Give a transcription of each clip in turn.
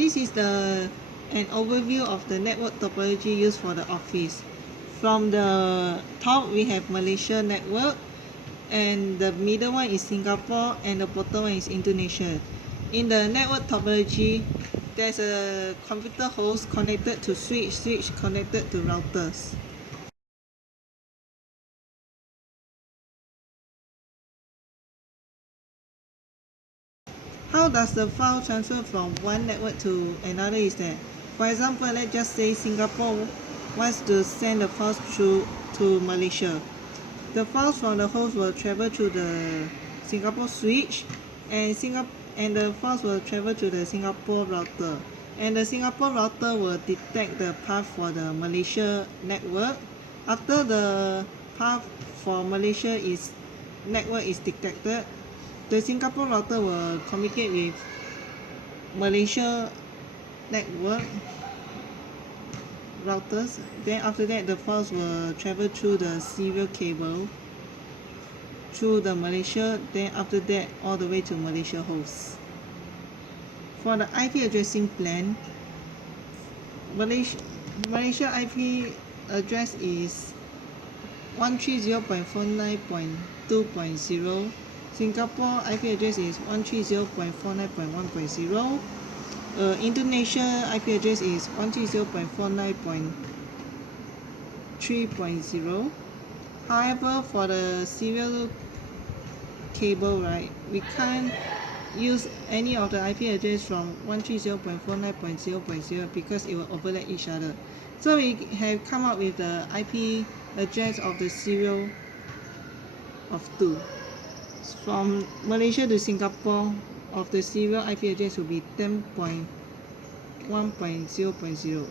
This is an overview of the network topology used for the office. From the top, we have Malaysia network, and the middle one is Singapore, and the bottom one is Indonesia. In the network topology, there's a computer host connected to switch connected to routers. How does the file transfer from one network to another is that, for example, let's just say Singapore wants to send the files to Malaysia. The files from the host will travel through the Singapore switch, and the files will travel to the Singapore router. And the Singapore router will detect the path for the Malaysia network. After the path for Malaysia network is detected, the Singapore router will communicate with Malaysia network routers. Then after that, the files will travel through the serial cable through the Malaysia. Then after that, all the way to Malaysia host. For the IP addressing plan, Malaysia IP address is 130.49.2.0. Singapore IP address is 130.49.1.0. Indonesia IP address is 130.49.3.0. However, for the serial cable, right, we can't use any of the IP address from 130.49.0.0 because it will overlap each other. So we have come up with the IP address of the serial of 2. From Malaysia to Singapore, of the serial IP address will be 10.1.0.0,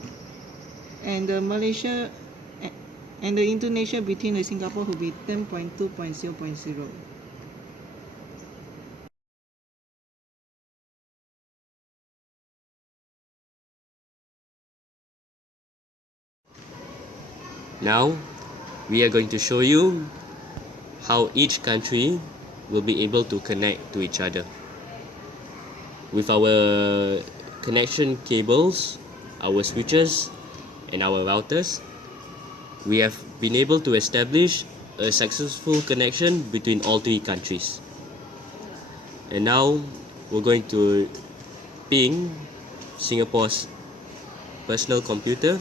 and the Malaysia and the Indonesia between the Singapore will be 10.2.0.0. Now, we are going to show you how each country will be able to connect to each other. With our connection cables, our switches, and our routers, we have been able to establish a successful connection between all 3 countries. And now, we're going to ping Singapore's personal computer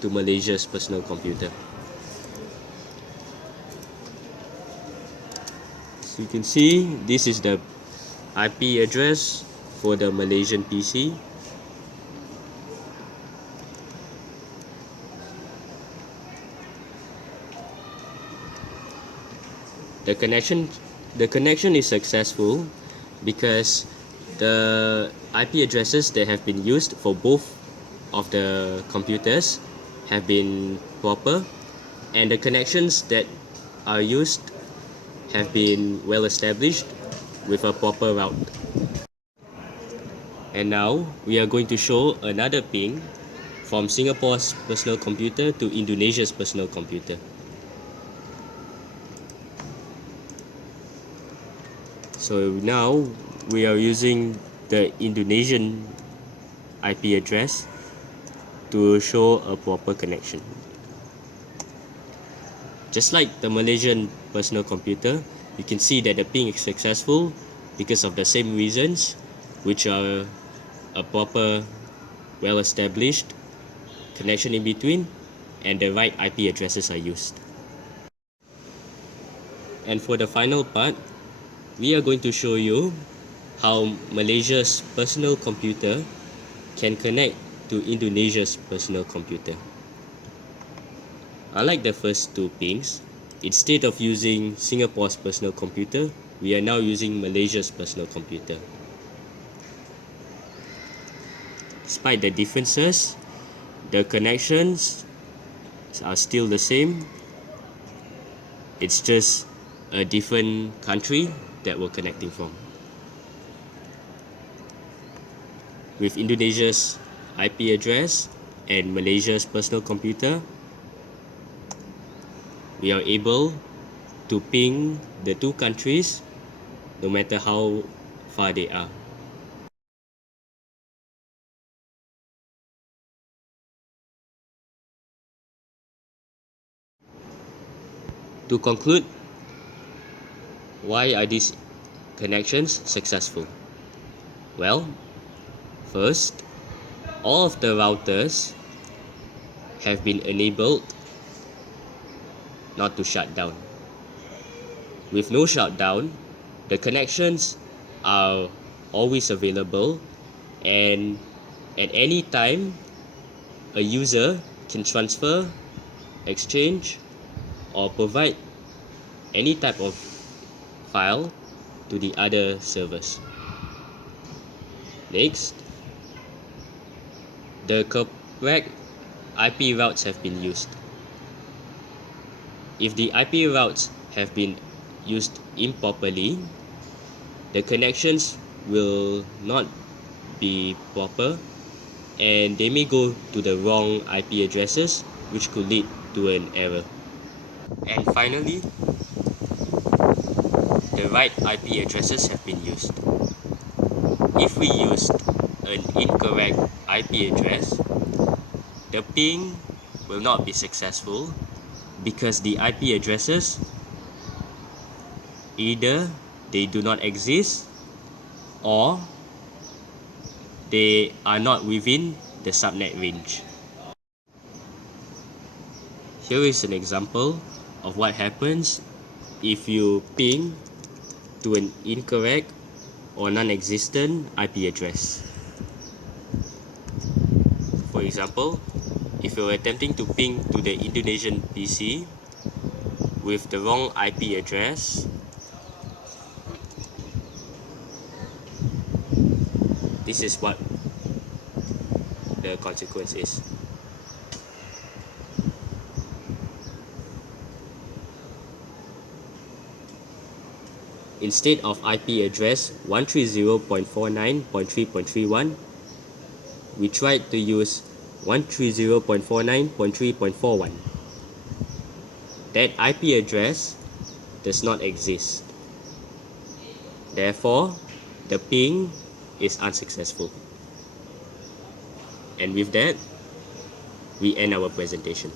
to Malaysia's personal computer. So you can see this is the IP address for the Malaysian PC. The connection is successful because the IP addresses that have been used for both of the computers have been proper, and the connections that are used have been well established with a proper route. And now we are going to show another ping from Singapore's personal computer to Indonesia's personal computer. So now we are using the Indonesian IP address to show a proper connection. Just like the Malaysian personal computer, you can see that the ping is successful because of the same reasons, which are a proper, well-established connection in between, and the right IP addresses are used. And for the final part, we are going to show you how Malaysia's personal computer can connect to Indonesia's personal computer. Unlike the first 2 pings, instead of using Singapore's personal computer, we are now using Malaysia's personal computer. Despite the differences, the connections are still the same. It's just a different country that we're connecting from. With Indonesia's IP address and Malaysia's personal computer, we are able to ping the 2 countries no matter how far they are. To conclude, why are these connections successful? Well, first, all of the routers have been enabled not to shut down. With no shutdown, the connections are always available, and at any time a user can transfer, exchange, or provide any type of file to the other servers. Next, the correct IP routes have been used. If the IP routes have been used improperly, the connections will not be proper, and they may go to the wrong IP addresses, which could lead to an error. And finally, the right IP addresses have been used. If we used an incorrect IP address, the ping will not be successful because the IP addresses, either they do not exist or they are not within the subnet range. Here is an example of what happens if you ping to an incorrect or non-existent IP address. For example, if you're attempting to ping to the Indonesian PC with the wrong IP address, this is what the consequence is. Instead of IP address 130.49.3.31, we tried to use 130.49.3.41. That IP address does not exist. Therefore, the ping is unsuccessful. And with that, we end our presentation.